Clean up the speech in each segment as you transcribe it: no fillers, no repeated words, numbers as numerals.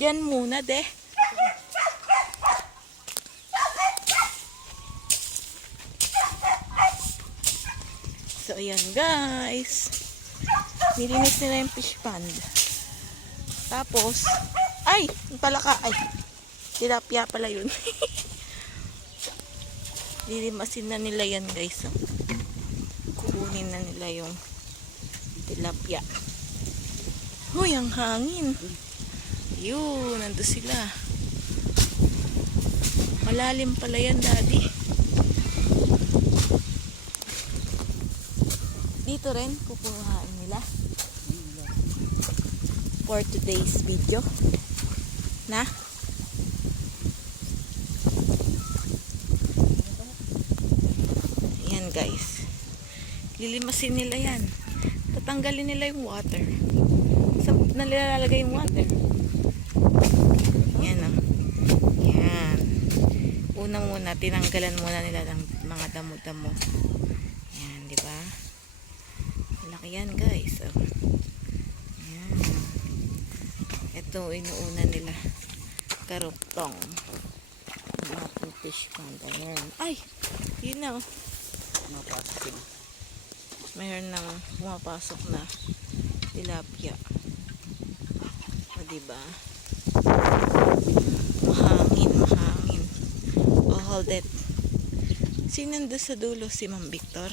Diyan muna, de. So, ayan guys. Nilinis nila yung fish pond. Tapos, ay! Yung palaka, ay! Tilapia pala yun. Lilimasin na nila yan guys. So, kukunin na nila yung tilapia. Huy, ang hangin. Yun, nandun sila. Malalim pala yan, daddy. Dito rin, kukuhaan nila. For today's video. Na? Ayan guys. Lilimasin nila yan. Tatanggalin nila yung water. Saan nilalagay yung water? Yan o. Yan. Unang muna, tinanggalan muna nila ng mga damo-damo. Yan, di ba? Malaki yan guys. Oh. Yan. Ito, inuuna nila. Karuptong. Mga fish pond. Ayan. Ay! Yun na oh. Mayroon nang pumapasok na tilapia. O diba? Mahangin, mahangin. Oh, hold it. Sino nandun sa dulo? Si Ma'am Victor?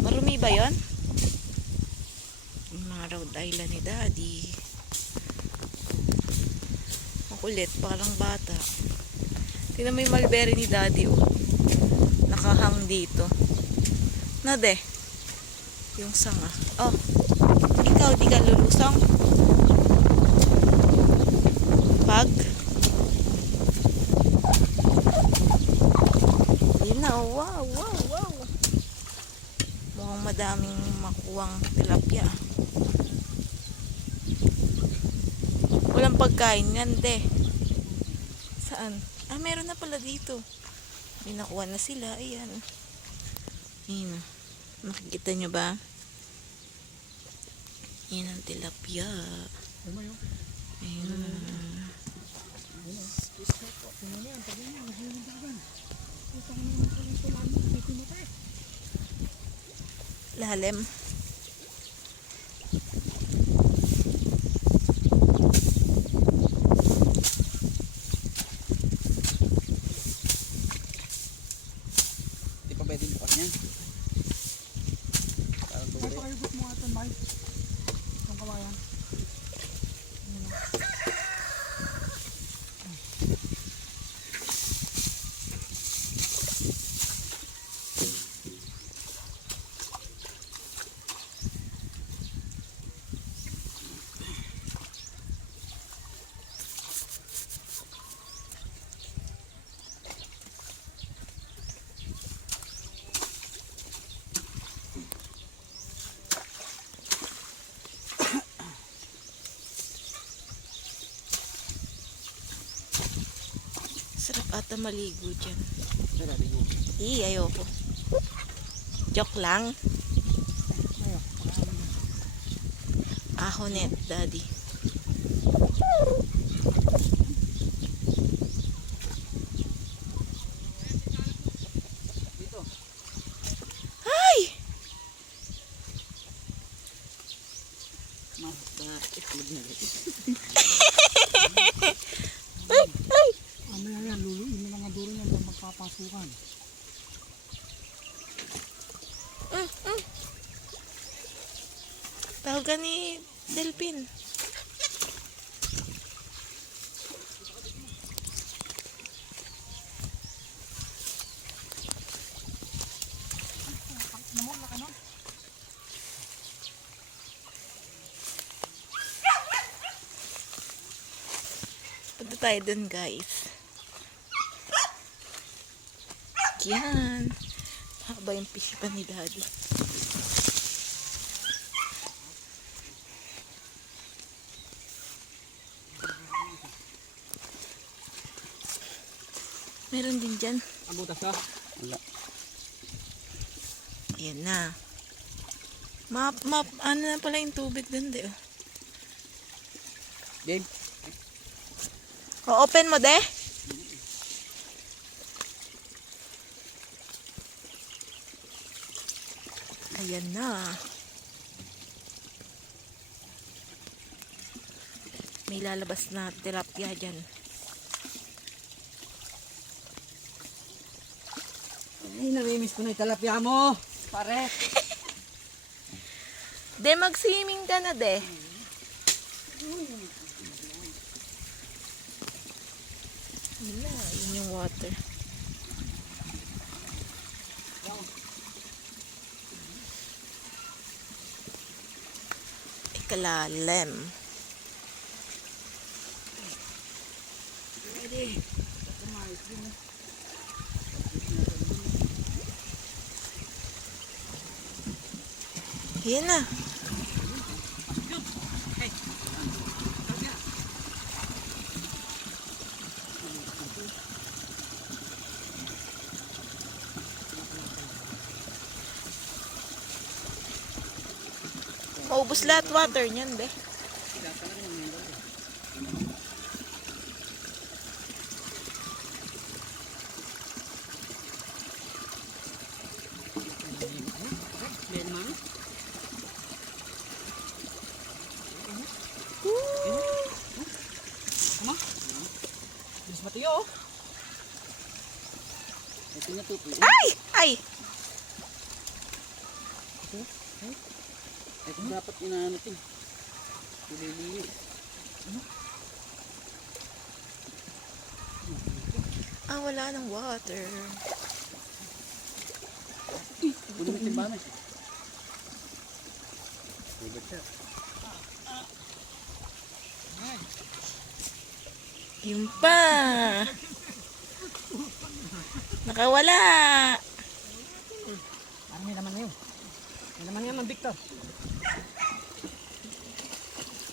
Marumi ba yun? Yung mga Rhode Island ni Daddy. Makulit, parang bata. Tingnan mo yung mulberry ni Daddy, oh. Nakahang dito. Nade? Yung sanga. Oh, ikaw di ka lulusong? Pag? Yun na, oh. Wow, wow, wow. Mukhang madaming makuwang tilapia. Walang pagkain yan, de. Saan? Ah, meron na pala dito. May nakuha na sila. Ayan. Ayan. Nakikita nyo ba? Ayan ang tilapia. Ayan. Lalim. Pwedeng bukas niyan. Parang tubig. Pakayubot mo ito, Mike. Itong kawayan. Sarap ata maligo dyan. Sarap yun. Ayoko. Joke lang. Ahonet, Daddy. Dito. Ay! Itlog na rin. Ay! Ay! Mamaya yan, luluin na nga duro niyan na magpapasukan. Tawagan ni Delpin. Punta tayo dun, guys. Yan. Haba yung pisipan ni Daddy. Meron din dyan. Ang butas ka? Wala. Ayan na. Ano na pala yung tubig dun, de. Game. O-open mo, de. Ayan na. May lalabas na tilapia dyan. Ay, namimiss ko na yung talapia mo. Pare. De, mag-swimming ka na, de. Yun na, yun yung water. Ikalalim. Ready. Yan na. Maubos lahat water niyan, be. Yan man. Ama? Bilis matiyo. Ito na tupo. Ay! Ay! Ito dapat inaano ito. Ililinis. Ah, wala ng water. Kunin mo timbangan. Huwag siya. Yung pa. Nakawala. Parang may laman na yun. May laman na yan, Victor.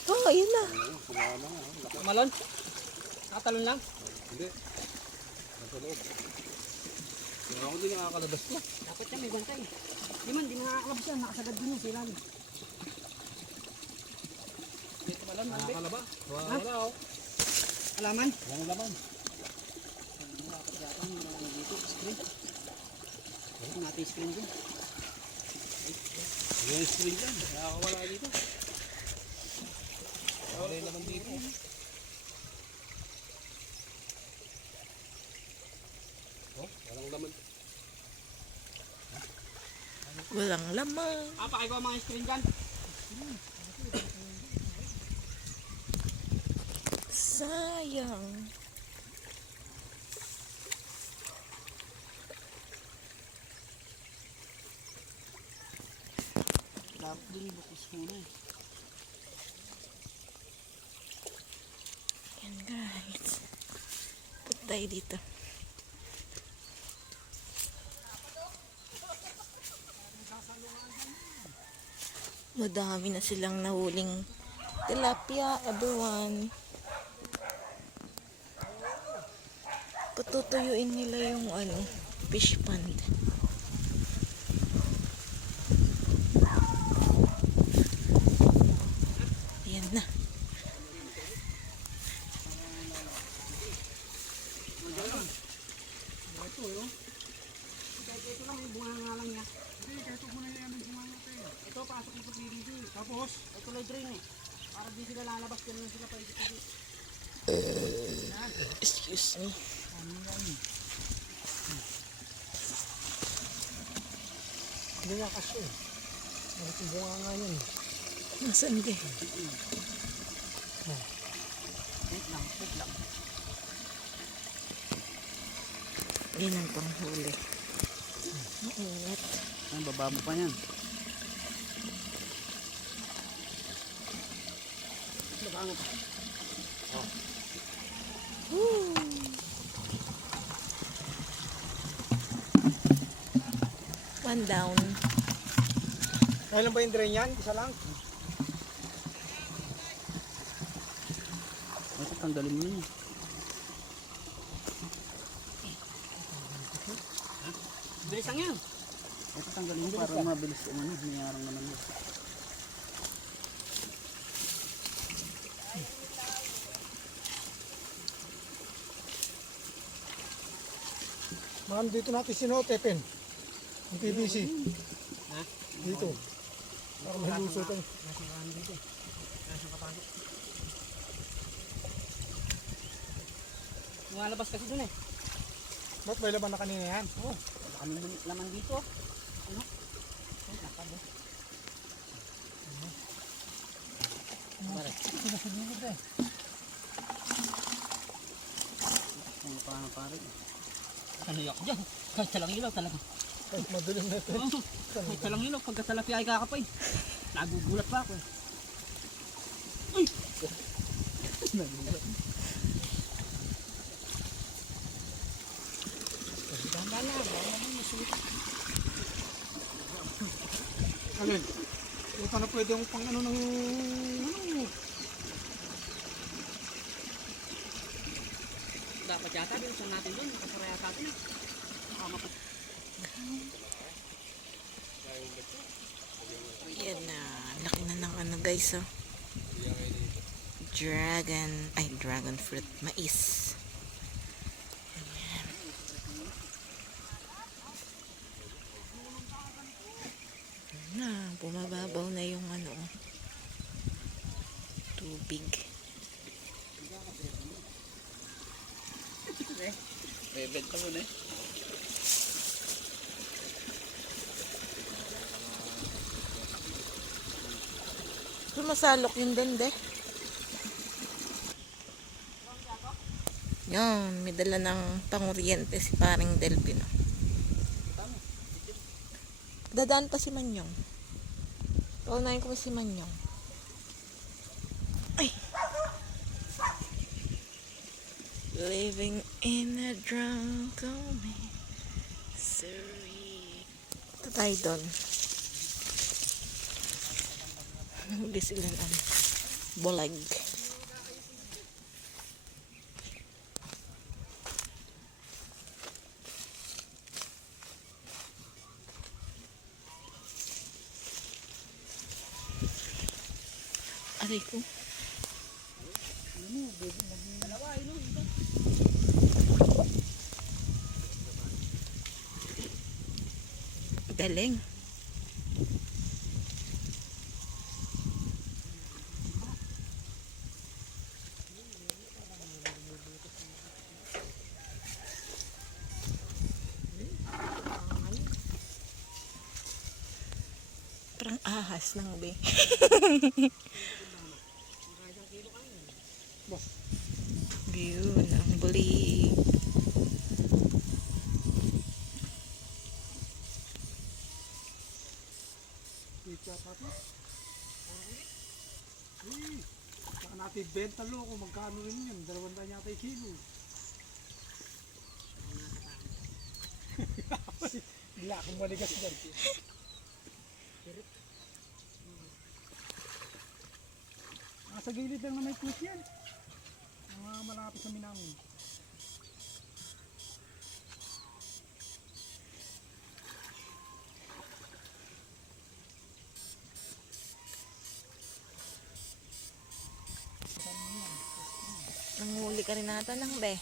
Oh, ayun na. Malon? Nakatalon lang? Hindi. Nasa loob. Kung ako din nakakalabas ko. Dapat yan, may bantay. Di man, di nakakalabas yan. Nakasagad din yung silang. Dito malon, Malbik. Nakakalaba. Wala ako. Alaman. Walang laman. Dito, screen. Ito natin yung screen din. Yung string dyan. Nakakawala dito. Wala yung laman dito. Oh, walang laman. Walang lamang. Pakagawa mga screen dyan. Sayang. Dapat din bukas muna eh. Yan, guys. Put tayo dito. Madami na silang nahuling tilapia, everyone. Patutuyuin nila yung fish pond. Ayan na. Ito lang, may bunga nga lang niya. Hindi, kahit huwag mo na yan ang bunga natin. Ito, pasok yung pag-ibig. Tapos, Ito tuloy drain eh. Para di sila lalabas, yan lang sila paikot-ikot. Excuse me. ano yan? Hindi nga kasi. Bakit yung bunga nga yan? Nasaan di? Wait lang, wait lang. Yan ang panghuli. Maingat. Ay, baba mo pa yan. Baba mo pa. Woo! One down. Kailan ba yung drain yan? Isa lang? Ito, tanggalin mo yun. Bilis lang yan. Ito tanggalin mo para mabilis yung ano, mayarang naman yun. Ma'am, dito natin sinuotepen. Ang PVC. Ha? Dito. Para may luso tayo. Nasa kahan dito. Nasa kapasok. Lumalabas kasi dun eh. Ba't may laban na kanina yan? Oo. Baka may laman dito. Ano? Ay, nakabo. Pare. Ito na sinulog eh. Kung paano pare. Ano yak dyan? Kahit salang ilaw talaga. Kahit madilim na ito. Oo. Kahit salang ilaw. Pagka salapi ay kakapay. Nagugulat pa ako eh. Uy! Nagugulat. Tama na. Baka naman masulit. Alin? Yung pa na pwede yung pang ano ng... Ano? Dapat yata din sa natin doon. Nakasaraya sa atin eh. Nakamapat. Yan na. Laki na ng ano guys, oh. Dragon fruit. Mais. Ayan. Ayan na. Bumababaw na yung ano, tubig. Bebed pa muna eh. Sumasalok yung dende. Yan, may dala ng panguryente si paring Delvin. Dadaan pa si Manyong. Paunahin ko si Manyong. Ay! Living in a drunken misery. Ito tayo doon. Huli sila ng bulag. Aray ko. Galing. Parang ahas ng ube. View ng buli. Ito pa ito. Saka natin benta loko. Magkano rin yun? 200 yata yung kilo. Bila akong maligas dyan. Nasa gilid lang na may push yan. Mga malapit sa Minangon. Nanghuli ka rin nata ng be.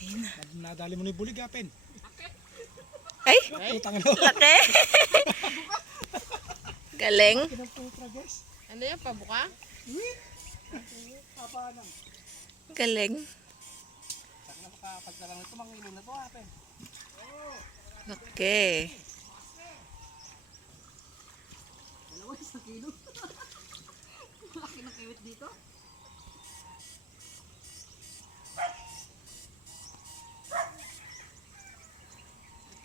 Ayun na. Nadali mo na yung bulig, Apen. Ay! Utang na. Laki! Galing. Pinaputra, guys. Ano yan, pabuka? Papanang. Galing. Saka na makapagdalang ito, mga ilo na ito ate. Okay. Dalawa, 1 kilo. Laki ng kiwit dito.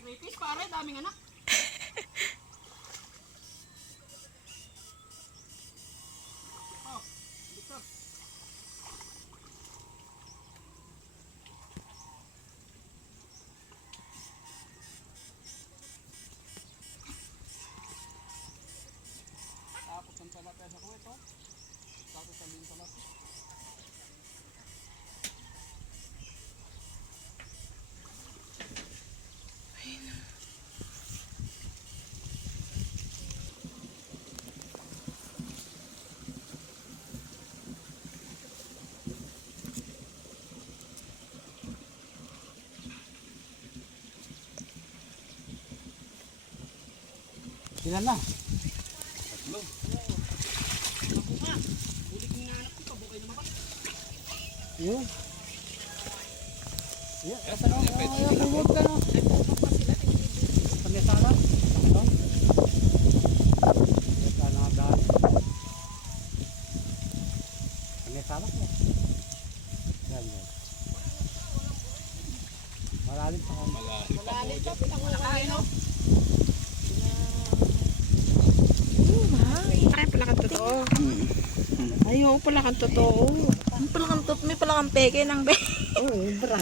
Rapis pare, daming anak. Oh, dito. Tapos ang talapia sa kuwet, oh. Tapos ang talapia. Ayun na. Ilan na? Yun. Yeah, asa na? Ayan, bumod ka na. Panyasala? Ito? Sana nga daan. Panyasala ko. Yan, yan. Malalim pa kami. Malalim pa, pinakain no? Ay, pala kang totoo. Ay, oo, pala kang totoo. Ay, pala kang totoo. May pala kang peke ng be. Oo, brad.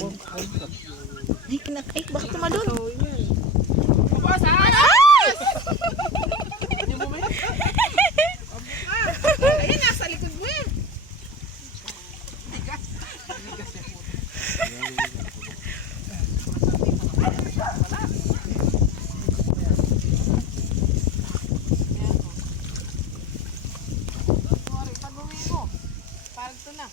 Ay, ay, bakit tumalon? Ayun, nasa likod mo yan. Parang ito na.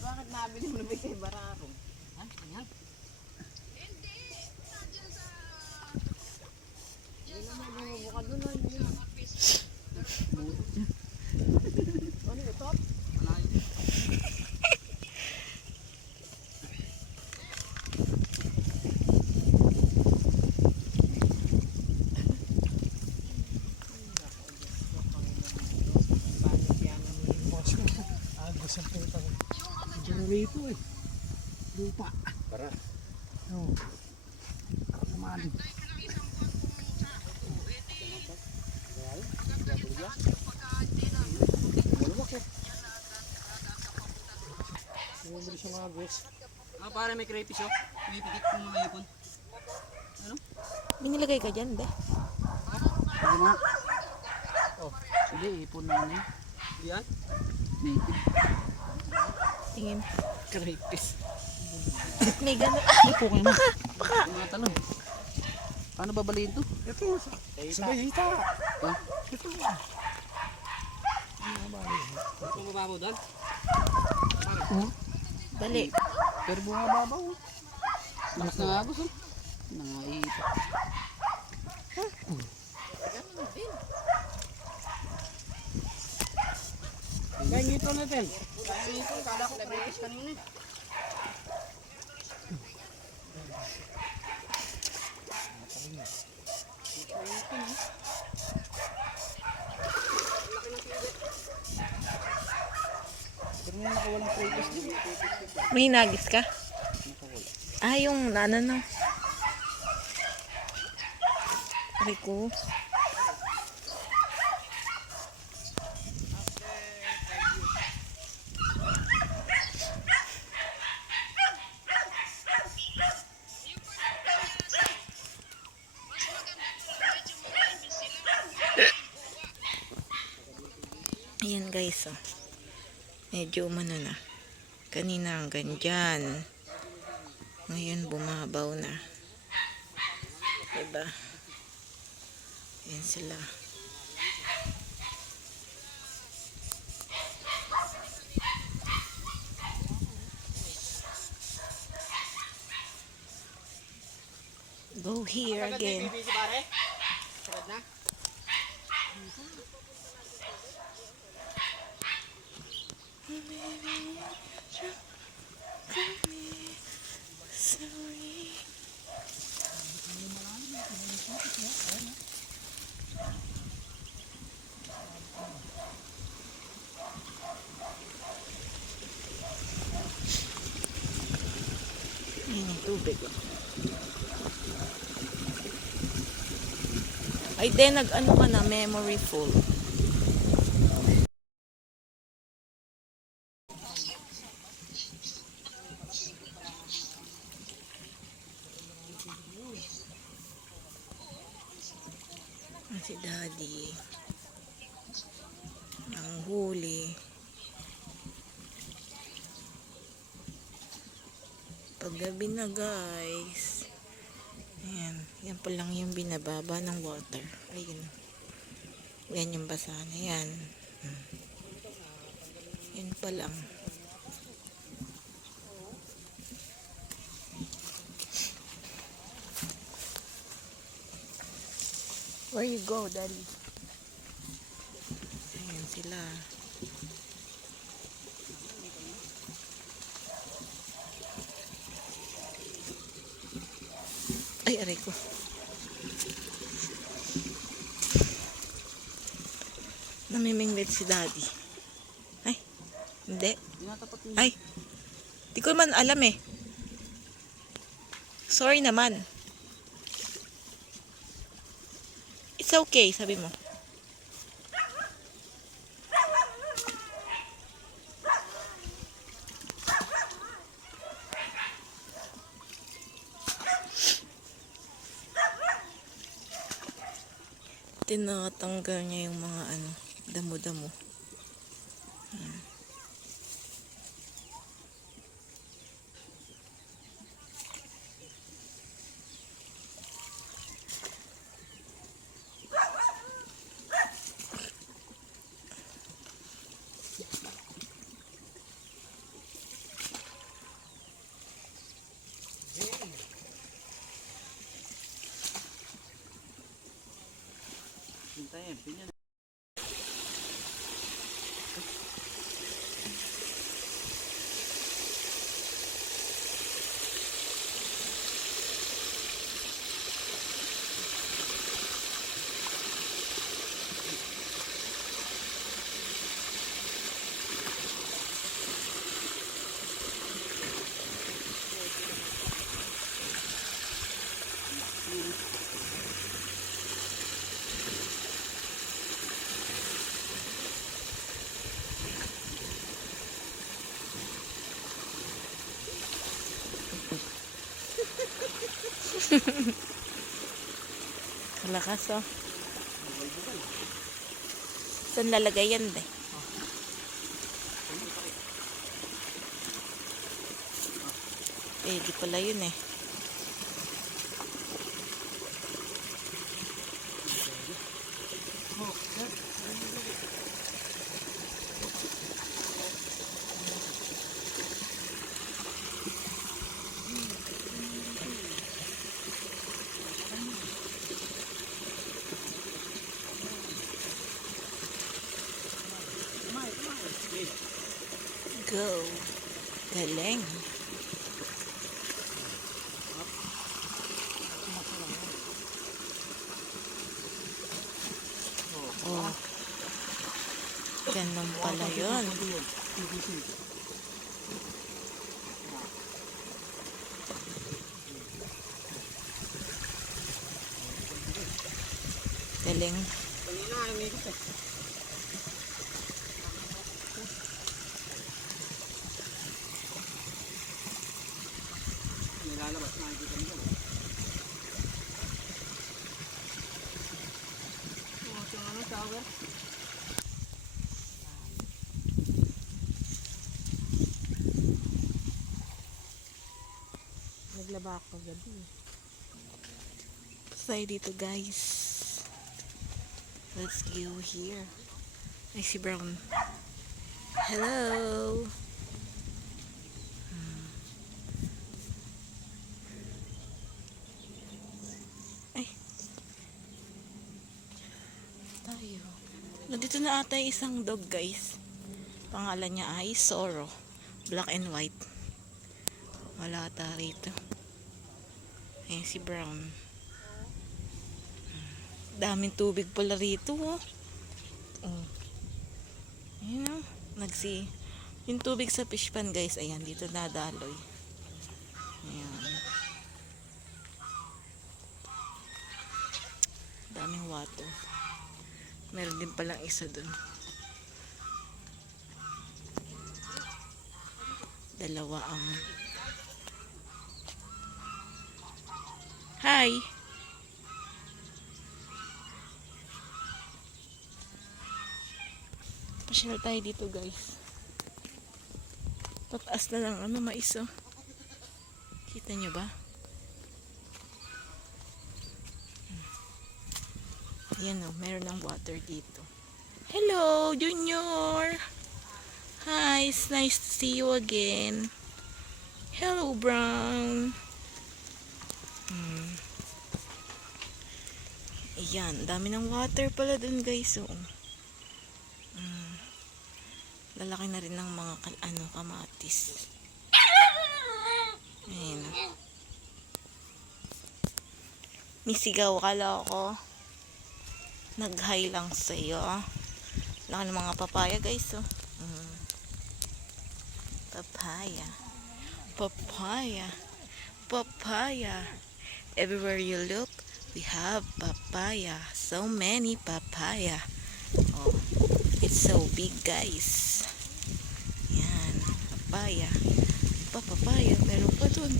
Bakit nabili mo na ba kay Barako? Ha? Ayan. Hindi naman bumubuka doon. Ano ito? Agos ang puta ko. Generator eh. Lupa. Para. Oo. Kumalig. Bumili siya mga agos. Ah, para may crayfish oh. Pipikit ng mga ipon. Ano? May nilagay ka dyan, be. Hindi na. Oh, hindi ipon na ano. Yan. Native. Tingin. Crayfish. May gano'n. Okay na. Baka. Mga talong. Paano babaliin to? Ito. Sabay hita. Ha? Ito. Ito mababaw doon? Bali. Pero bunga babaw. Lakas na agos oh. Nangaipa. Kaya ngito natin. Kaya ito, kala ko crayfish kanina. Pero may nakawalang crayfish din. May nagis ka? Ah, yung ano no. Ay ko. Ayan guys, oh. Medyo umano na. Kanina hanggang dyan. Ngayon bumabaw na. Diba? Ayan sila. Go here again. Busy pare? Sagad na? Sorry. Ayan yung tubig. Ay, then nag-ano ka na, memory full. Si Daddy ang huli paggabi na guys. Ayan, yan pa lang yung binababa ng water. Ayun, yan yung basa na yan. Yun pa lang. Where you go, Daddy? Ayan sila. Ay, aray ko. Namimingwit si Daddy. Ay, hindi. Tinatapat niya. Ay, di ko man alam eh. Sorry naman. It's okay, sabi mo. Tinatanggal niya yung mga damo-damo. Hintayin, pinyan. Malakas oh. Saan lalagay yan, de? Pwede pala yun eh. Go. Galing. Oh. Ganun pala yun. Galing. Kanina, umikot eh. Nilalabas, nakikita nyo. Yung tower. Naglaba ako gabi. Tayo dito guys. Let's go here. Ay si Brown. Hello. Ay. Tayo. Nandito na ata yung isang dog guys. Pangalan niya ay Zorro. Black and white. Wala ata rito. Ayan si Brown. Daming tubig pala rito oh. Oh. Ayan oh. Yung tubig sa fish pan guys. Ayan dito nadaloy. Ayan. Daming water. Meron din palang isa dun. Dalawa ang Hi! Pasyal tayo dito guys. Tataas na lang mais oh. Kita nyo ba? Yan oh, meron ng water dito. Hello, Junior. Hi, it's nice to see you again. Hello, Brown. Ayan, dami ng water pala dun guys. So, lalaki na rin ng mga kamatis. Ayan. Misigaw, kala ko nag-hi lang sa'yo. Laki ng mga papaya guys. Oh. Papaya. Papaya. Papaya. Everywhere you look, we have papaya. So many papaya. Oh, it's so big guys. Yan, papaya. Papaya, meron pa dun.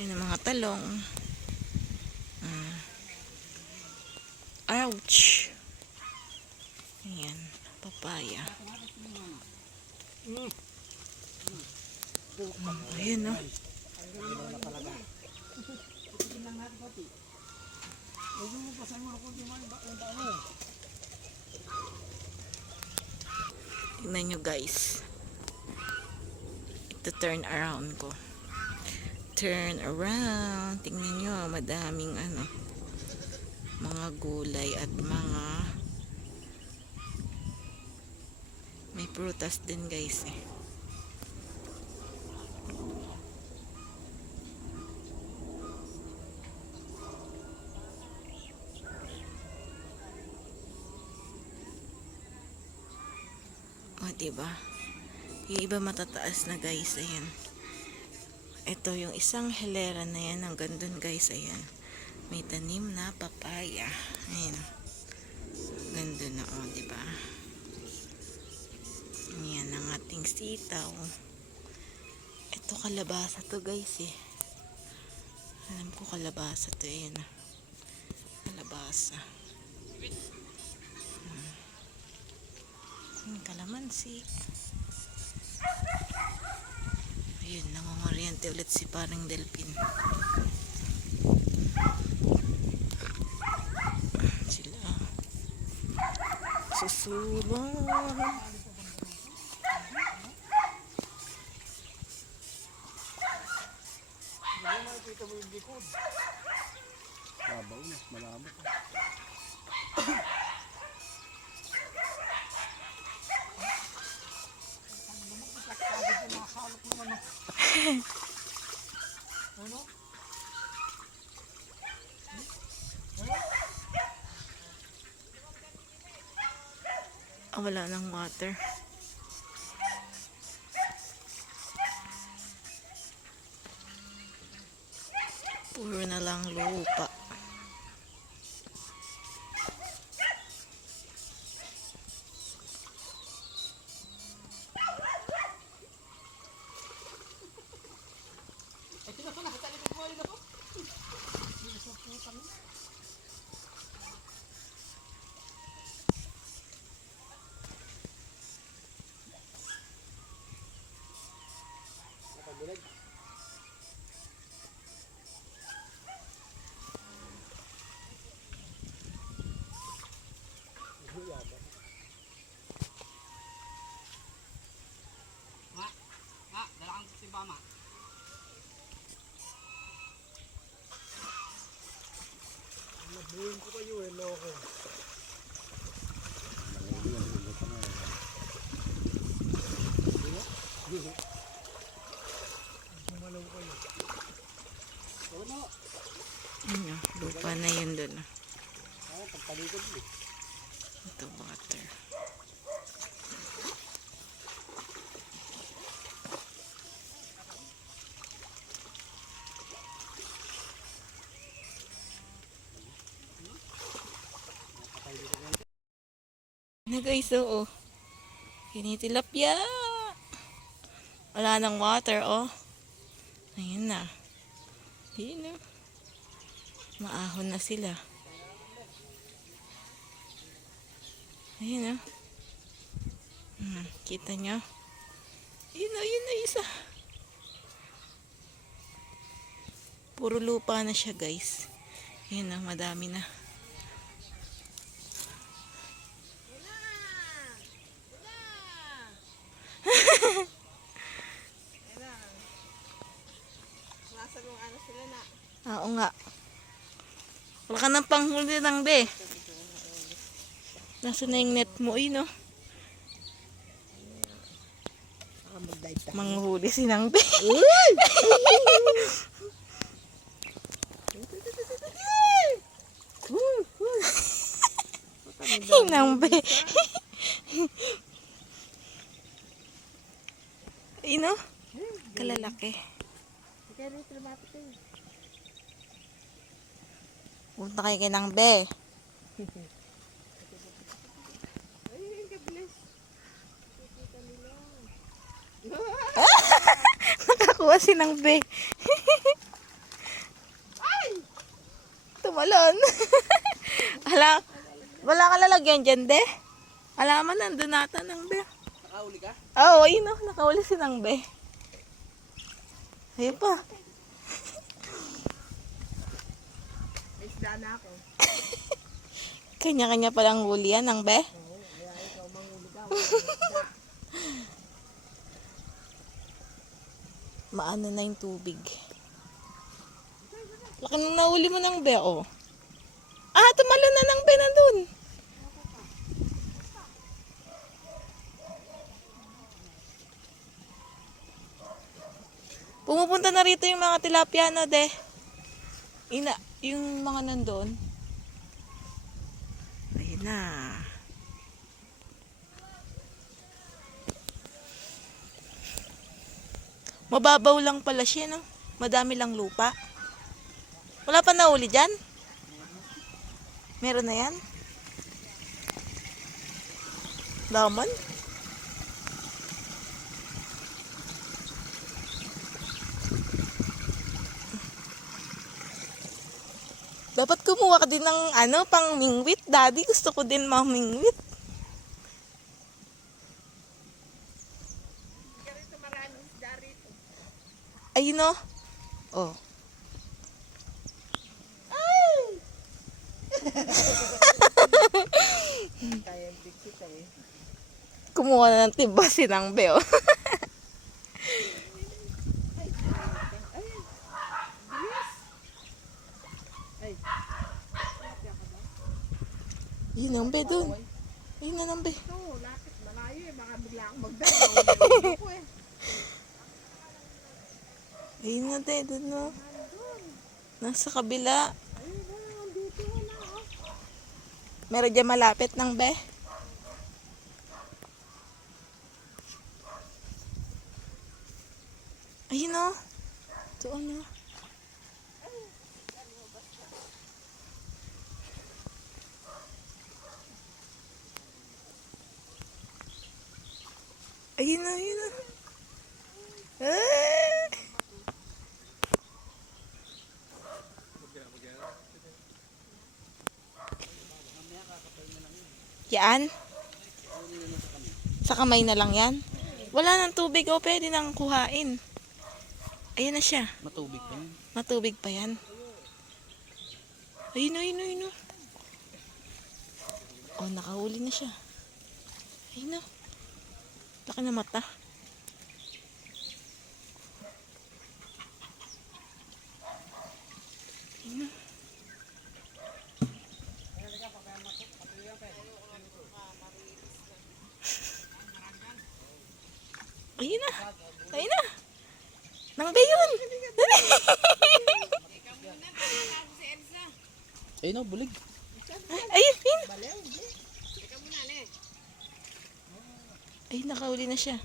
Yan ang mga talong. Ouch! Ayan, papaya. Ayan o. Tingnan nyo guys. Ito turn around ko. Turn around. Tingnan nyo, madaming mga gulay at mga may prutas din guys eh. O diba? Yung iba matataas na guys, ayan. Ito yung isang hilera na yan hanggang dun guys, ayan. May tanim na papaya. Ayan. Ganda na o, diba? Ayan ang ating sitaw. Ito kalabasa to guys eh. Alam ko kalabasa to, ayan. Kalabasa. Kalamansi. Ayun, nangunguryente ulit si parang Delpin. Sila susulong. Makikita mo yung likod. Babaw na, malabot. Ano? Wala ng water. Puro na lang lupa. Ay, sino na? Sa likod mo ulit ako? Dala kang si Bama. Nabuhin ko kayo eh, loko. Sumalaw kayo. Ano, lupa na yun dun. Pagpalikod mo. Ito water. Na guys, oo. Kinitilapia. Wala nang water, oh. Ayun na. Ayun na. Maahon na sila. Ayun na. Kita nyo? Ayun na isa. Puro lupa na siya guys. Ayun na, madami na. Oo nga. Wala ka ng panghuli ng be. Nasa na yung net mo, no? Manghuli si nang be. Nang be. Ino? Kalalaki. Punta kayo kay nang be. Nakakuha si nang be. Tumalon. Wala ka lalagyan dyan, de? Alaman, nandun nata nang be. Nakauli ka? Oo, yun o. Nakauli si nang be. Ayun pa. May isda na ako. Kanya-kanya palang huli yan, nang be. Kaya ikaw manghuli ka. Maano na yung tubig. Laki nung nahuli mo ng be, oh. Ah, tumalon na ng be nandun. Pumupunta na rito yung mga tilapia na, de. Yung mga nandun. Ayun na. Mababaw lang pala siya, no? Madami lang lupa. Wala pa nahuli dyan? Meron na yan? Laman? Dapat kumuha ka din ng pang mingwit. Daddy, gusto ko din mamingwit. Ayun o. Oh. Kumuha na ng tibasin ng beo. Yun ang be dun. Yun na ang be. Oo, lapit. Malayo eh. Baka bigla akong magdala. Ako eh. Ayun na de, dun no. Nasa kabila. Meron dyan malapit ng be. Ayun o. Doon o. Ayun na, ayun na. Ah! Yan? Sa kamay na lang yan? Wala nang tubig o pwede nang kuhain. Ayun na siya. Matubig pa yun. Matubig pa yan. Ayun o, ayun o, ayun o. Oh, nakahuli na siya. Ayun o. Laki na mata. Ayun o. Ayun na. Ayun na. Nang ba yun? Ayun o, bulig. Ayun, ayun. Ay, nakahuli na siya.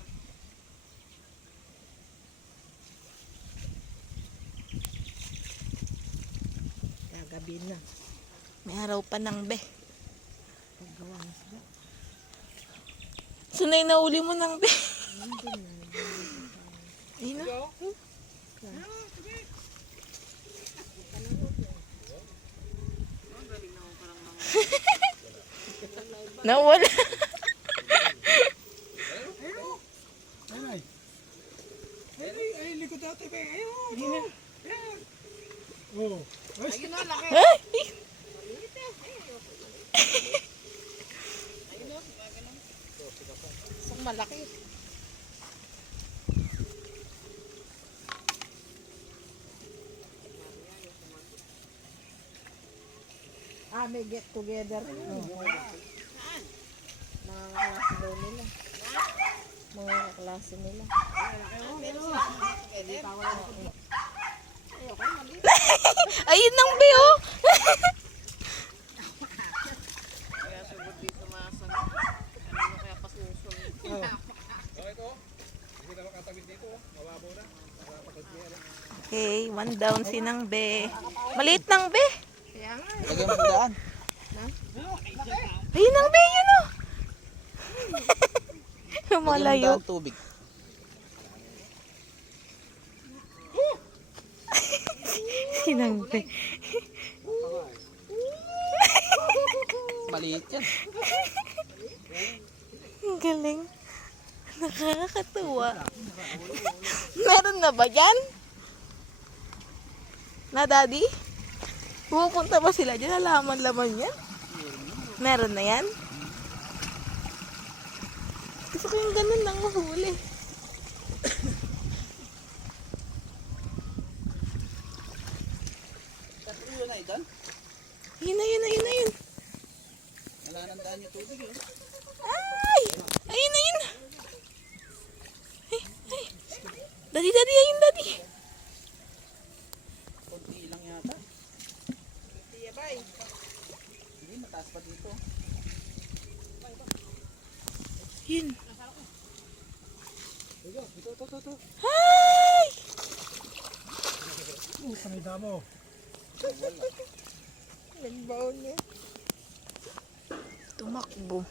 Gagabi na. May araw pa ng be. Sanay na uli mo ng be. Ayun na. Nawala. Ay, likod natin ba? Ayun. Oh. Ayun o, laki. Ay! Isang malaki. may get together. Mga kaklase daw nila. Mga kaklase nila. Ayun ang biyo! Okay, one down si Nang Be. Maliit Nang Be. Lagyan mo sa daan. Ayun Nang Be, yun o. Lumalayo. Tubig. Si Nang Be. Maliit yan. Ang galing. Nakakatuwa. Meron na ba yan? Na, Daddy? Pupunta ba sila dyan? Laman yan? Meron na yan? Gusto ko yung ganun lang mahuli. Tatlo yun na idol. Yun na, yun na, yun na, yun. Wala nang daan yung tubig eh. Ay! Ayun na, yun. Ay, ay. Daddy, Daddy, ayun, Daddy. Konti lang yata. Hindi, mataas pa dito. Yun. Ito. Ay! Panay damo. Nagbaw niya. Tumakbo.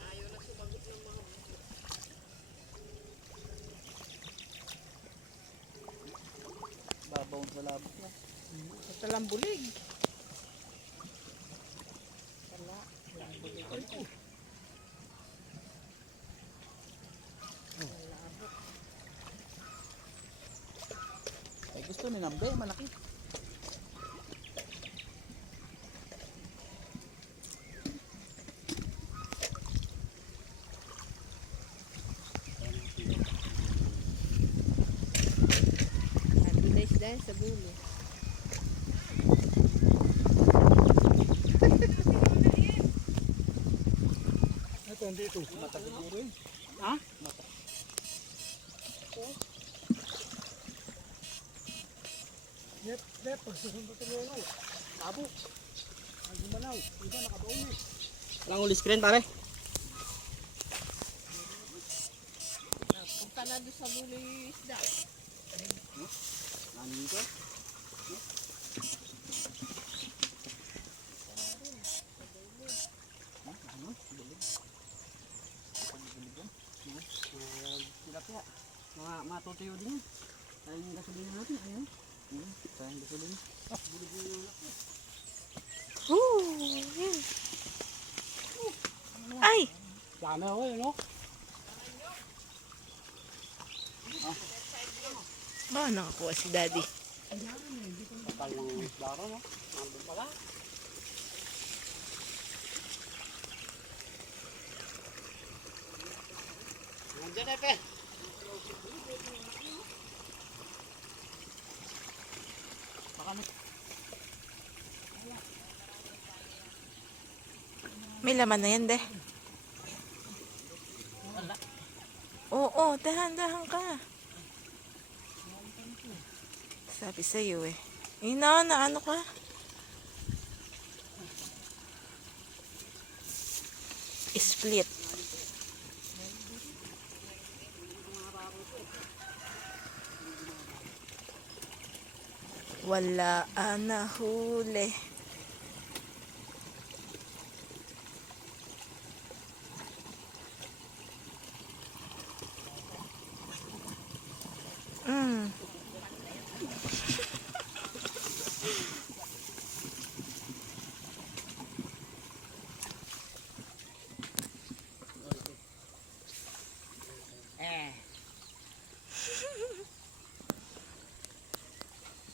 Babaw sa labot na. Sa talambulig. Ay gusto ni Nambe, malaki. Mabilis dahil sa dulo. Ito, dito. Mata siguro yun. Ha? Mata. Net, pag susunod ito mo lang. Tabo. Ang gumalaw. Iba, nakabaon eh. Walang uli screen pare. Punta na doon sa dulo yung isda. Ano dito? Tilapia. Mga matutuyo din yan. Sayang yung gasolina natin. Ayun. Sayang gasolina. Yun. Ay! Sana ako eh, no? Ba, nakakuha si Daddy. Patay ng daro, no? Nandun pala. Nandiyan Epe. May laman na yan, de. Oo, dahan-dahan ka. Sabi sa'yo eh. Na ano ka? Split. Wala nahuli.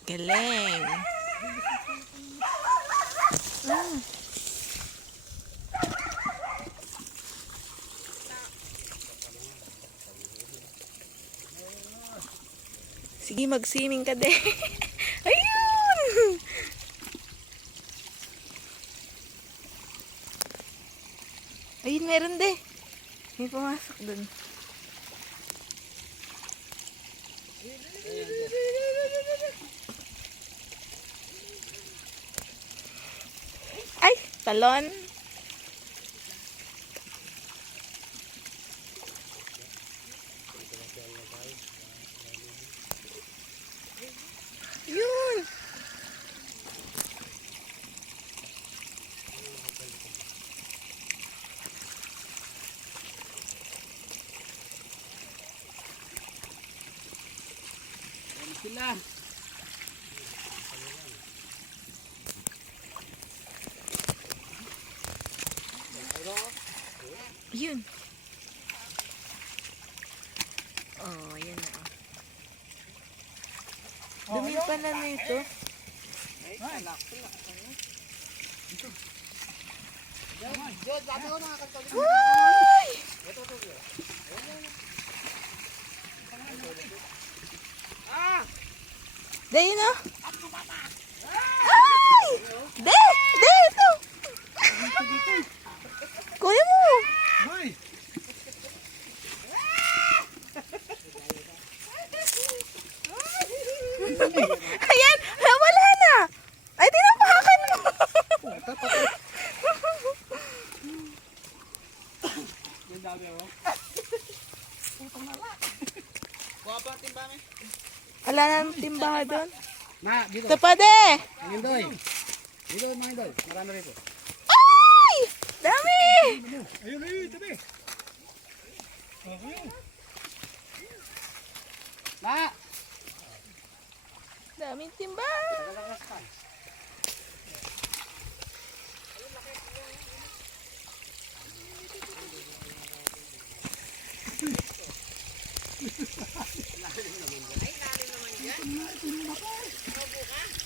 Galing. Sige, mag-swimming ka din. Ayun! meron de. May pumasok dun. Ay, talon. Yun. Ayan sila. Yun. Oh, yun na. Dumi pala na ito. Ay, kalak. Jod, sabi ko nakakanta. Ay! De, yun o. Ay! De! De, ito! Kunin mo! Ay! Ayan! Wala na! Ay, tinapakan mo! Yung dami mo. Kuha pa ang timbangan. Wala na timbaha doon. Na, dito. Ito pa, de! Ang indoy. Dito, mga indoy. Marami rito. Ay! Dami! Ayun, ayun, tabi. Okay. Na! Daming timba!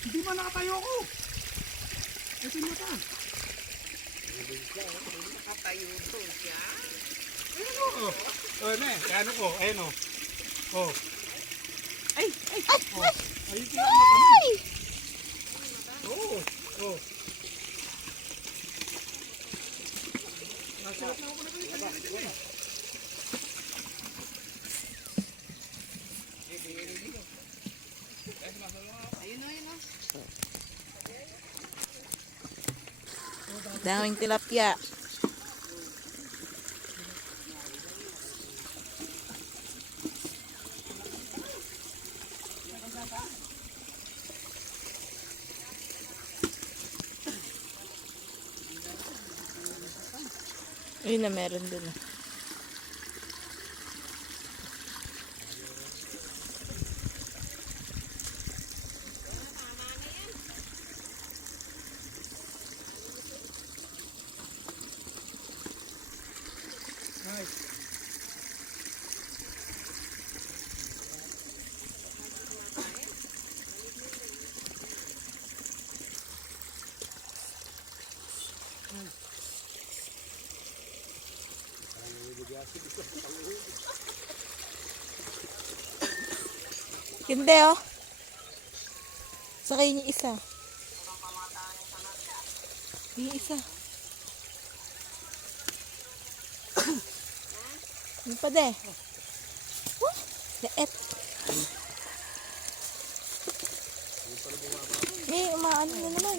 Hindi man nakatayo ko. Ito yung mata. Oh, ne, ano ko, ayun o. Oh. Ay! Ayun sila ang mata mo. Ay! Oo. Oh. Nasulat na ako na kayo. Daming tilapia. Ayun na, meron dun. Hindi oh. Sakay niya isa. Yung isa. Yung pa de. Wah! Daet. May umaano na naman.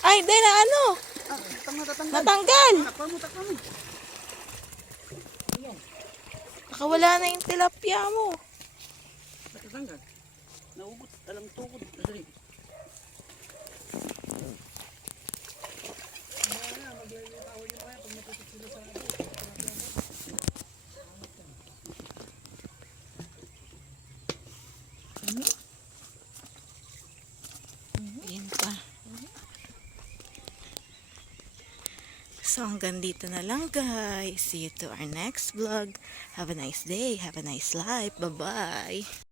Ay, de na ano? Natanggal. Takpan mo. Nakawala na yung tilapia mo. Tatanggal. Naugot. Talang tukod. Dali. Ayan pa. So, hanggang dito na lang guys. See you to our next vlog. Have a nice day. Have a nice life. Bye-bye.